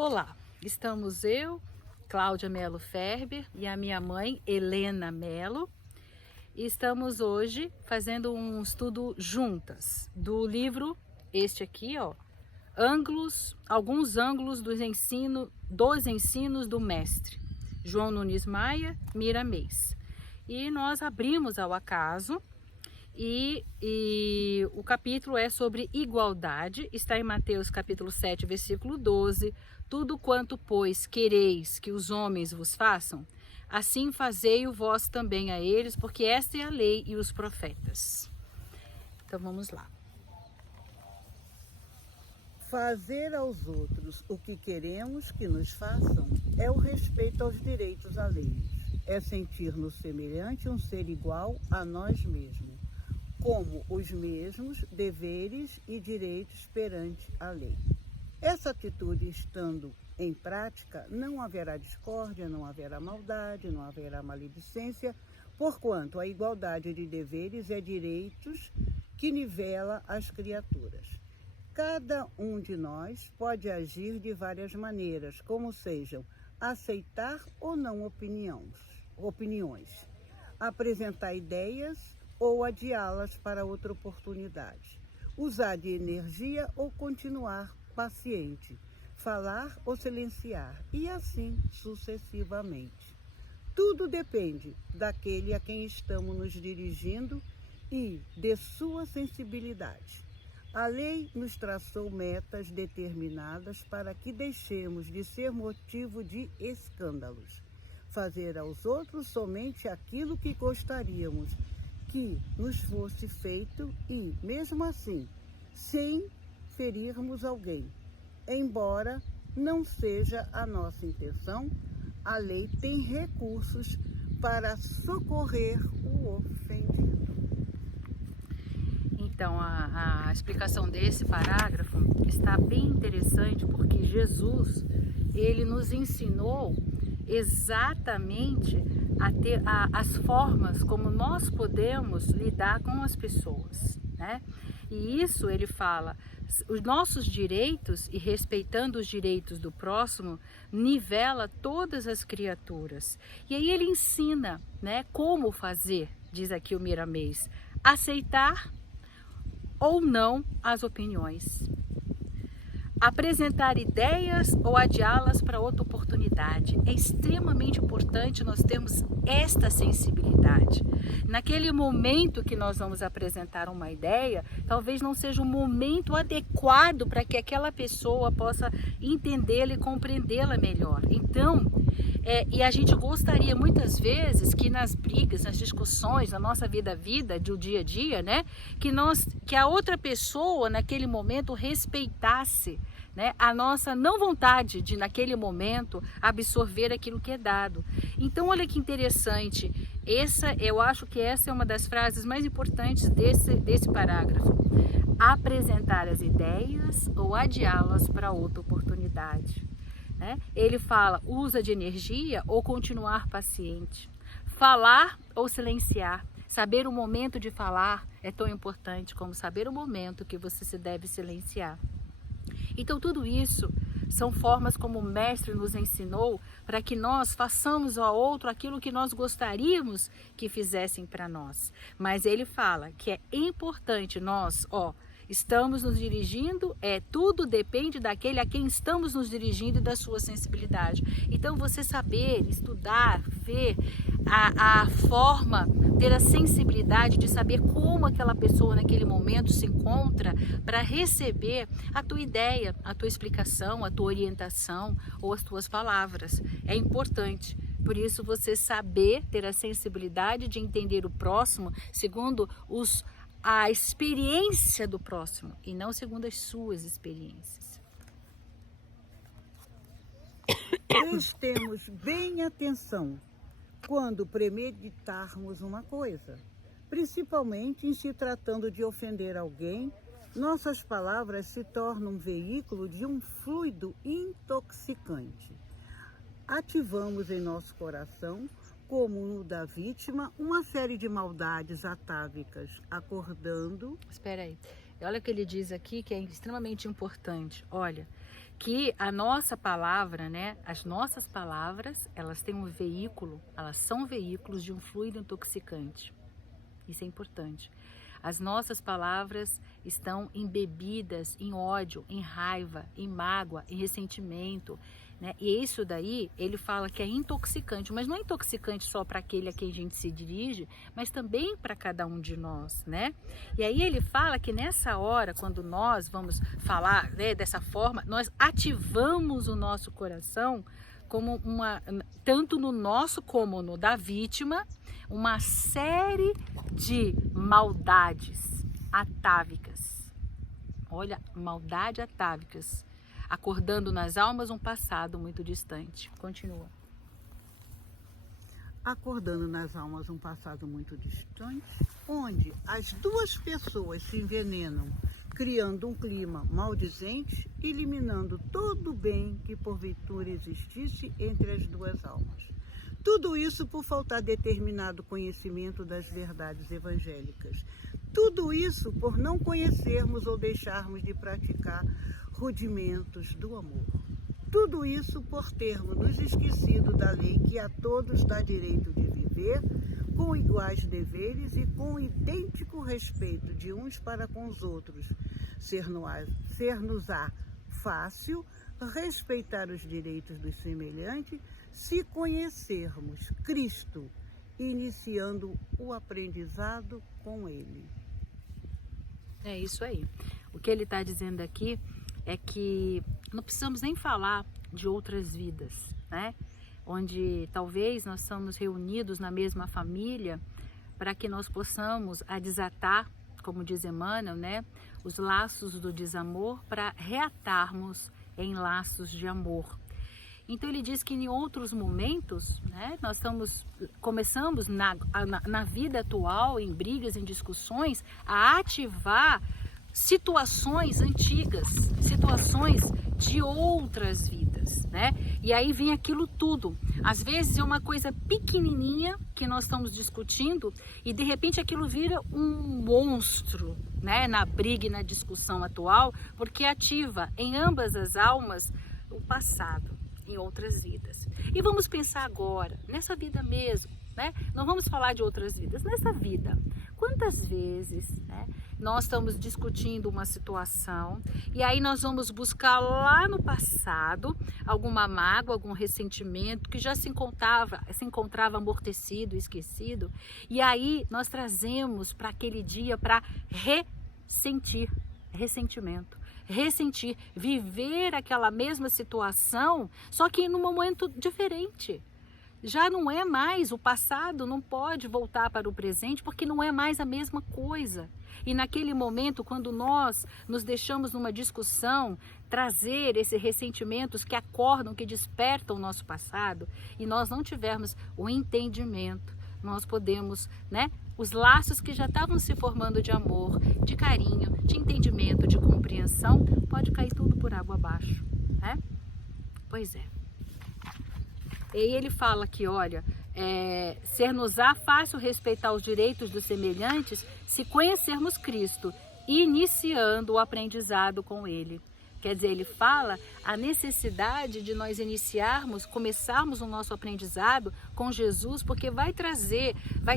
Olá, estamos eu, Cláudia Melo Ferber, e a minha mãe, Helena Melo, e estamos hoje fazendo um estudo juntas do livro, este aqui, ó, alguns ângulos dos ensinos do mestre, João Nunes Maia Miramês. E nós abrimos ao acaso, e o capítulo é sobre igualdade, está em Mateus capítulo 7, versículo 12. Tudo quanto, pois, quereis que os homens vos façam, assim fazei-o vós também a eles, porque esta é a lei e os profetas. Então vamos lá. Fazer aos outros o que queremos que nos façam é o respeito aos direitos alheios. É sentir-nos semelhante um ser igual a nós mesmos, como os mesmos deveres e direitos perante a lei. Essa atitude estando em prática, não haverá discórdia, não haverá maldade, não haverá maledicência, porquanto a igualdade de deveres é direitos que nivela as criaturas. Cada um de nós pode agir de várias maneiras, como sejam aceitar ou não opiniões, apresentar ideias ou adiá-las para outra oportunidade, usar de energia ou continuar paciente, falar ou silenciar, e assim sucessivamente. Tudo depende daquele a quem estamos nos dirigindo e de sua sensibilidade. A lei nos traçou metas determinadas para que deixemos de ser motivo de escândalos, fazer aos outros somente aquilo que gostaríamos que nos fosse feito e, mesmo assim, sem ferirmos alguém. Embora não seja a nossa intenção, a lei tem recursos para socorrer o ofendido. Então, a explicação desse parágrafo está bem interessante, porque Jesus, ele nos ensinou exatamente as formas como nós podemos lidar com as pessoas, né? E isso ele fala, os nossos direitos e respeitando os direitos do próximo, nivela todas as criaturas. E aí ele ensina, né, como fazer, diz aqui o Miramês, aceitar ou não as opiniões, apresentar ideias ou adiá-las para outra oportunidade. É extremamente importante nós termos esta sensibilidade. Naquele momento que nós vamos apresentar uma ideia, talvez não seja o momento adequado para que aquela pessoa possa entendê-la e compreendê-la melhor. Então, e a gente gostaria muitas vezes que nas brigas, nas discussões, na nossa vida do dia a dia, né, que a outra pessoa naquele momento respeitasse, né, a nossa não vontade de naquele momento absorver aquilo que é dado. Então olha que interessante, eu acho que essa é uma das frases mais importantes desse parágrafo. Apresentar as ideias ou adiá-las para outra oportunidade. Né? Ele fala, usa de energia ou continuar paciente. Falar ou silenciar. Saber o momento de falar é tão importante como saber o momento que você se deve silenciar. Então tudo isso são formas como o mestre nos ensinou para que nós façamos ao outro aquilo que nós gostaríamos que fizessem para nós. Mas ele fala que é importante nós, estamos nos dirigindo, tudo depende daquele a quem estamos nos dirigindo e da sua sensibilidade. Então você saber, estudar, ver a forma, ter a sensibilidade de saber como aquela pessoa naquele momento se encontra para receber a tua ideia, a tua explicação, a tua orientação ou as tuas palavras. É importante. Por isso você saber, ter a sensibilidade de entender o próximo segundo a experiência do próximo e não segundo as suas experiências. Prestemos bem atenção quando premeditarmos uma coisa, principalmente em se tratando de ofender alguém. Nossas palavras se tornam um veículo de um fluido intoxicante. Ativamos em nosso coração, como no da vítima, uma série de maldades atávicas, acordando... Espera aí. E olha o que ele diz aqui, que é extremamente importante. Olha, que a nossa palavra, né, as nossas palavras, elas têm um veículo, elas são veículos de um fluido intoxicante. Isso é importante. As nossas palavras estão embebidas em ódio, em raiva, em mágoa, em ressentimento, né? E isso daí, ele fala que é intoxicante, mas não é intoxicante só para aquele a quem a gente se dirige, mas também para cada um de nós, né? E aí ele fala que nessa hora, quando nós vamos falar, né, dessa forma, nós ativamos o nosso coração como tanto no nosso como no da vítima, uma série de maldades atávicas. Olha, maldade atávicas, acordando nas almas um passado muito distante. Continua. Acordando nas almas um passado muito distante, onde as duas pessoas se envenenam, criando um clima maldizente, eliminando todo o bem que porventura existisse entre as duas almas. Tudo isso por faltar determinado conhecimento das verdades evangélicas. Tudo isso por não conhecermos ou deixarmos de praticar rudimentos do amor. Tudo isso por termos nos esquecido da lei que a todos dá direito de viver, com iguais deveres e com idêntico respeito de uns para com os outros. Ser-nos-á fácil respeitar os direitos dos semelhantes se conhecermos Cristo, iniciando o aprendizado com Ele. É isso aí. O que ele está dizendo aqui é que não precisamos nem falar de outras vidas, né? Onde talvez nós estamos reunidos na mesma família para que nós possamos desatar, como diz Emmanuel, né, os laços do desamor para reatarmos em laços de amor. Então ele diz que em outros momentos, né, nós começamos na vida atual, em brigas, em discussões, a ativar situações antigas, situações de outras vidas, né? E aí vem aquilo tudo. Às vezes é uma coisa pequenininha que nós estamos discutindo e de repente aquilo vira um monstro, né? Na briga e na discussão atual, porque ativa em ambas as almas o passado, em outras vidas. E vamos pensar agora, nessa vida mesmo, né? Não vamos falar de outras vidas, nessa vida. Quantas vezes, né, nós estamos discutindo uma situação e aí nós vamos buscar lá no passado alguma mágoa, algum ressentimento que já se encontrava amortecido, esquecido, e aí nós trazemos para aquele dia para ressentir ressentimento. Ressentir, viver aquela mesma situação, só que num momento diferente. Já não é mais, o passado não pode voltar para o presente, porque não é mais a mesma coisa. E naquele momento, quando nós nos deixamos numa discussão, trazer esses ressentimentos que acordam, que despertam o nosso passado, e nós não tivermos o entendimento, nós podemos, né, os laços que já estavam se formando de amor, de carinho, de entendimento, de compreensão, pode cair tudo por água abaixo, né? Pois é. E aí ele fala que, olha, ser-nos-á fácil respeitar os direitos dos semelhantes se conhecermos Cristo, iniciando o aprendizado com Ele. Quer dizer, ele fala a necessidade de nós começarmos o nosso aprendizado com Jesus, porque vai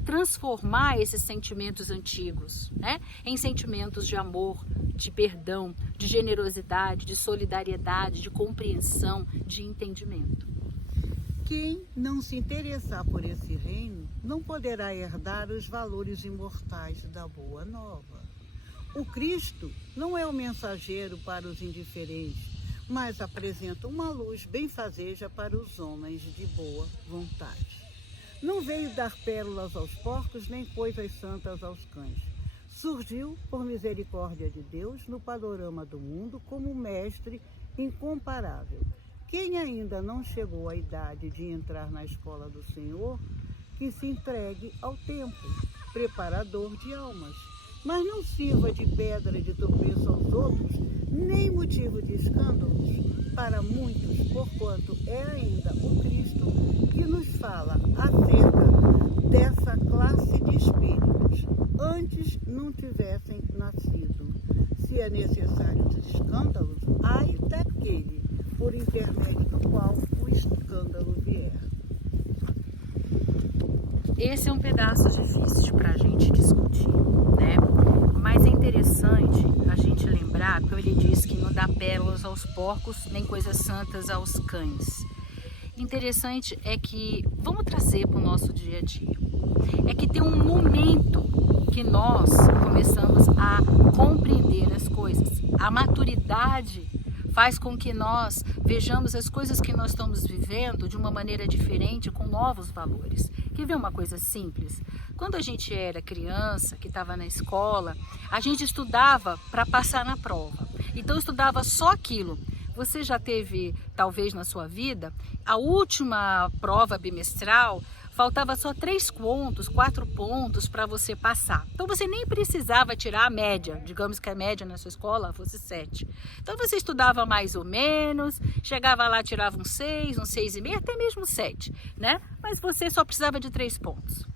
transformar esses sentimentos antigos, né, em sentimentos de amor, de perdão, de generosidade, de solidariedade, de compreensão, de entendimento. Quem não se interessar por esse reino não poderá herdar os valores imortais da Boa Nova. O Cristo não é o mensageiro para os indiferentes, mas apresenta uma luz benfazeja para os homens de boa vontade. Não veio dar pérolas aos porcos, nem coisas santas aos cães. Surgiu, por misericórdia de Deus, no panorama do mundo como mestre incomparável. Quem ainda não chegou à idade de entrar na escola do Senhor, que se entregue ao tempo, preparador de almas. Mas não sirva de pedra de tropeço aos outros, nem motivo de escândalos para muitos, porquanto é ainda o Cristo que nos fala acerca dessa classe de espíritos, antes não tivessem nascido, se é necessário os escândalos, ai daquele por intermédio do qual o escândalo vier. Esse é um pedaço difícil para a gente discutir, né? Mas é interessante a gente lembrar que ele diz que não dá pérolas aos porcos, nem coisas santas aos cães. Interessante é que, vamos trazer para o nosso dia a dia, é que tem um momento que nós começamos a compreender as coisas. A maturidade faz com que nós vejamos as coisas que nós estamos vivendo de uma maneira diferente, com novos valores. Quer ver uma coisa simples? Quando a gente era criança, que estava na escola, a gente estudava para passar na prova. Então estudava só aquilo. Você já teve, talvez na sua vida, a última prova bimestral, faltava só 3 pontos, 4 pontos para você passar. Então você nem precisava tirar a média, digamos que a média na sua escola fosse 7. Então você estudava mais ou menos, chegava lá, tirava um 6, um 6,5, até mesmo 7, né? Mas você só precisava de 3 pontos.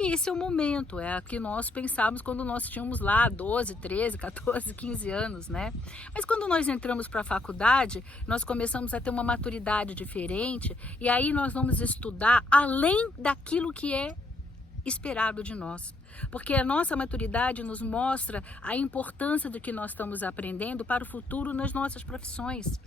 E esse é o momento, é o que nós pensávamos quando nós tínhamos lá 12, 13, 14, 15 anos, né? Mas quando nós entramos para a faculdade, nós começamos a ter uma maturidade diferente e aí nós vamos estudar além daquilo que é esperado de nós. Porque a nossa maturidade nos mostra a importância do que nós estamos aprendendo para o futuro nas nossas profissões.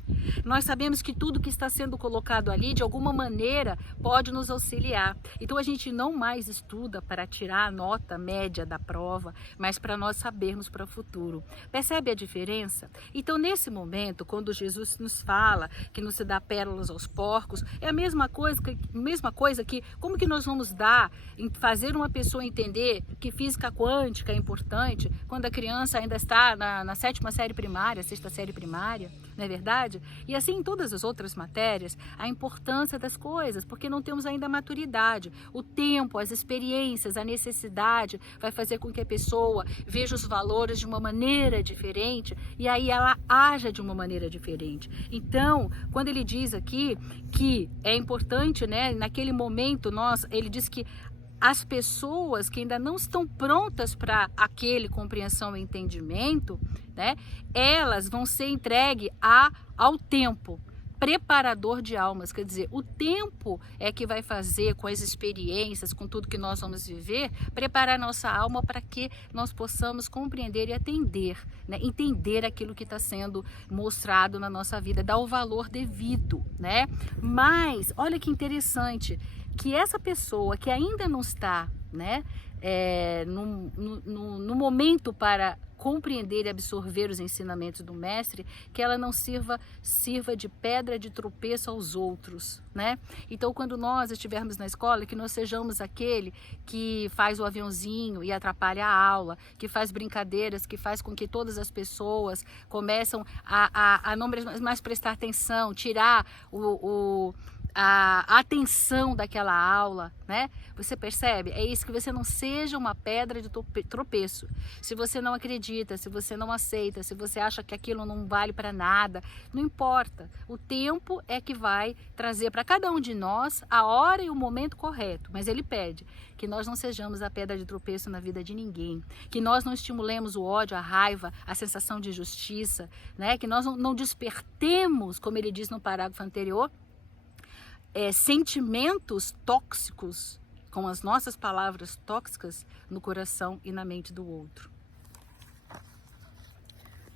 Nós sabemos que tudo que está sendo colocado ali, de alguma maneira, pode nos auxiliar. Então a gente não mais estuda para tirar a nota média da prova, mas para nós sabermos para o futuro. Percebe a diferença? Então nesse momento, quando Jesus nos fala que não se dá pérolas aos porcos, é a mesma coisa que como que nós vamos fazer uma pessoa entender que física quântica é importante quando a criança ainda está na 7ª série primária, 6ª série primária, não é verdade? E assim em todas as outras matérias, a importância das coisas, porque não temos ainda a maturidade. O tempo, as experiências, a necessidade vai fazer com que a pessoa veja os valores de uma maneira diferente e aí ela haja de uma maneira diferente. Então, quando ele diz aqui que é importante, né, naquele momento, ele diz que as pessoas que ainda não estão prontas para aquele compreensão e entendimento, né, elas vão ser entregues ao tempo preparador de almas. Quer dizer, o tempo é que vai fazer, com as experiências, com tudo que nós vamos viver, preparar nossa alma para que nós possamos compreender e atender, né, entender aquilo que está sendo mostrado na nossa vida, dar o valor devido, né? Mas, olha que interessante, que essa pessoa que ainda não está, né, no momento para compreender e absorver os ensinamentos do mestre, que ela não sirva de pedra de tropeço aos outros, né? Então, quando nós estivermos na escola, que nós sejamos aquele que faz o aviãozinho e atrapalha a aula, que faz brincadeiras, que faz com que todas as pessoas começam a não mais prestar atenção, tirar a atenção daquela aula, né? Você percebe? É isso, que você não seja uma pedra de tropeço. Se você não acredita, se você não aceita, se você acha que aquilo não vale para nada, não importa. O tempo é que vai trazer para cada um de nós a hora e o momento correto. Mas ele pede que nós não sejamos a pedra de tropeço na vida de ninguém, que nós não estimulemos o ódio, a raiva, a sensação de injustiça, né? Que nós não despertemos, como ele diz no parágrafo anterior, sentimentos tóxicos, com as nossas palavras tóxicas, no coração e na mente do outro.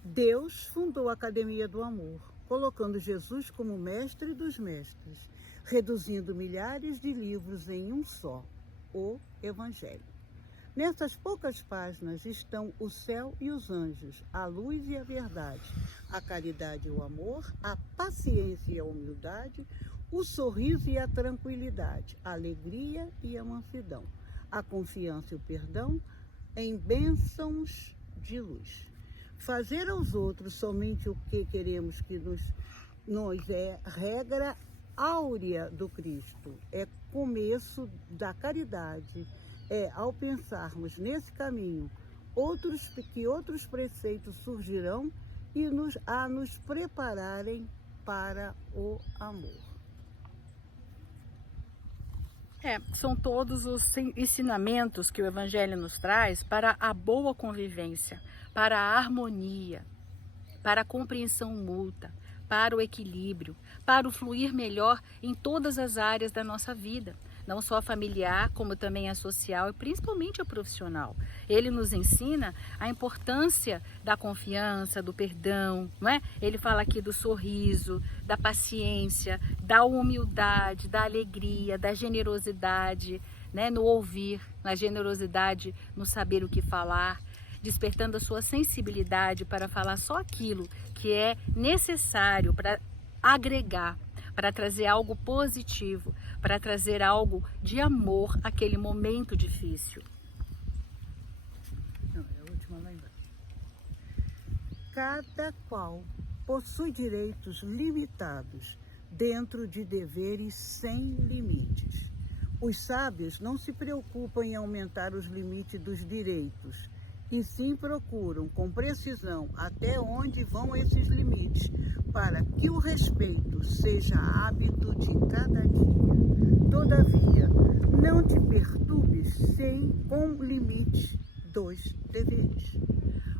Deus fundou a Academia do Amor, colocando Jesus como mestre dos mestres, reduzindo milhares de livros em um só, o Evangelho. Nessas poucas páginas estão o céu e os anjos, a luz e a verdade, a caridade e o amor, a paciência e a humildade, o sorriso e a tranquilidade, a alegria e a mansidão, a confiança e o perdão, em bênçãos de luz. Fazer aos outros somente o que queremos que nos é regra áurea do Cristo, é começo da caridade, ao pensarmos nesse caminho, que outros preceitos surgirão e nos prepararem para o amor. São todos os ensinamentos que o Evangelho nos traz para a boa convivência, para a harmonia, para a compreensão mútua, para o equilíbrio, para o fluir melhor em todas as áreas da nossa vida, não só a familiar, como também a social e principalmente a profissional. Ele nos ensina a importância da confiança, do perdão, não é? Ele fala aqui do sorriso, da paciência, da humildade, da alegria, da generosidade, né? No ouvir, na generosidade, no saber o que falar, despertando a sua sensibilidade para falar só aquilo que é necessário para agregar, para trazer algo positivo, para trazer algo de amor àquele momento difícil. Não, é a última lá embaixo. Cada qual possui direitos limitados dentro de deveres sem limites. Os sábios não se preocupam em aumentar os limites dos direitos, e sim procuram com precisão até onde vão esses limites, para que o respeito seja hábito de cada dia. Todavia, não te perturbes com limites dos deveres.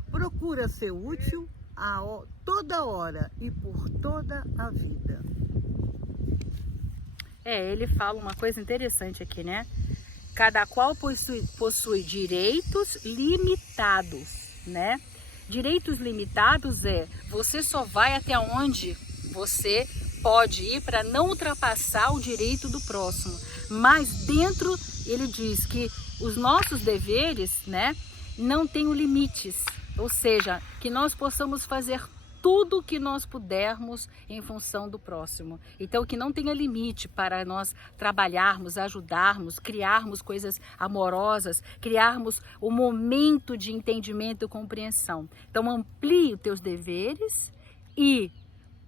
Procura ser útil a toda hora e por toda a vida. Ele fala uma coisa interessante aqui, né? Cada qual possui direitos limitados, né? Direitos limitados você só vai até onde você pode ir para não ultrapassar o direito do próximo. Mas dentro, ele diz que os nossos deveres, né, não têm limites. Ou seja, que nós possamos fazer tudo o que nós pudermos em função do próximo. Então, que não tenha limite para nós trabalharmos, ajudarmos, criarmos coisas amorosas, criarmos um momento de entendimento e compreensão. Então, amplie os teus deveres e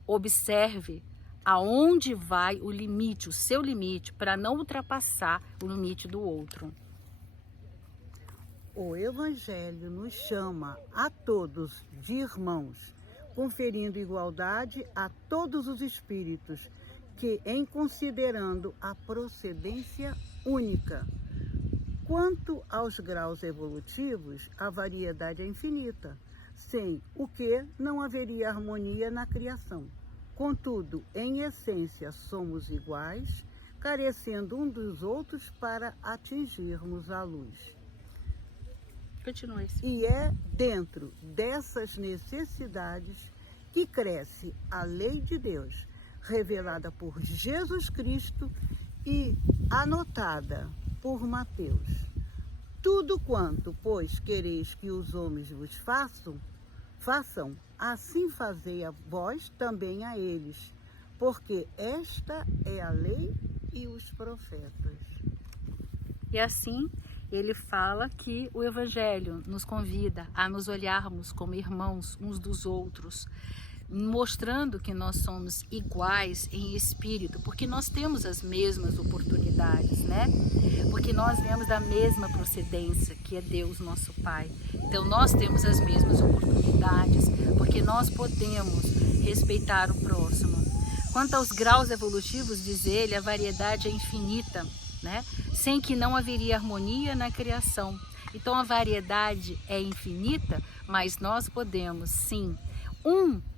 observe aonde vai o limite, o seu limite, para não ultrapassar o limite do outro. O Evangelho nos chama a todos de irmãos, conferindo igualdade a todos os espíritos, que em considerando a procedência única. Quanto aos graus evolutivos, a variedade é infinita, sem o que não haveria harmonia na criação. Contudo, em essência, somos iguais, carecendo um dos outros para atingirmos a luz. Continue. E é dentro dessas necessidades que cresce a lei de Deus, revelada por Jesus Cristo e anotada por Mateus. Tudo quanto, pois, quereis que os homens vos façam, assim fazei a vós também a eles, porque esta é a lei e os profetas. E assim, ele fala que o Evangelho nos convida a nos olharmos como irmãos uns dos outros, mostrando que nós somos iguais em espírito, porque nós temos as mesmas oportunidades, né? Porque nós viemos da mesma procedência, que é Deus, nosso Pai. Então nós temos as mesmas oportunidades, porque nós podemos respeitar o próximo. Quanto aos graus evolutivos, diz ele, a variedade é infinita, né? Sem que não haveria harmonia na criação. Então a variedade é infinita, mas nós podemos sim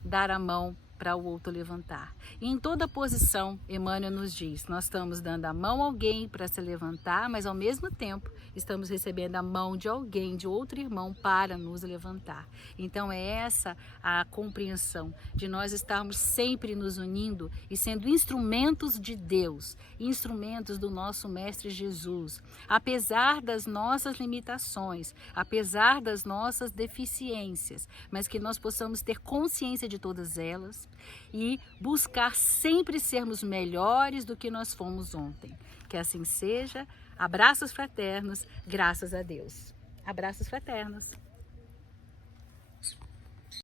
dar a mão para o outro levantar. E em toda posição, Emmanuel nos diz, nós estamos dando a mão a alguém para se levantar, mas ao mesmo tempo estamos recebendo a mão de alguém, de outro irmão, para nos levantar. Então é essa a compreensão de nós estarmos sempre nos unindo e sendo instrumentos de Deus, instrumentos do nosso Mestre Jesus, apesar das nossas limitações, apesar das nossas deficiências, mas que nós possamos ter consciência de todas elas e buscar sempre sermos melhores do que nós fomos ontem. Que assim seja. Abraços fraternos, graças a Deus. Abraços fraternos.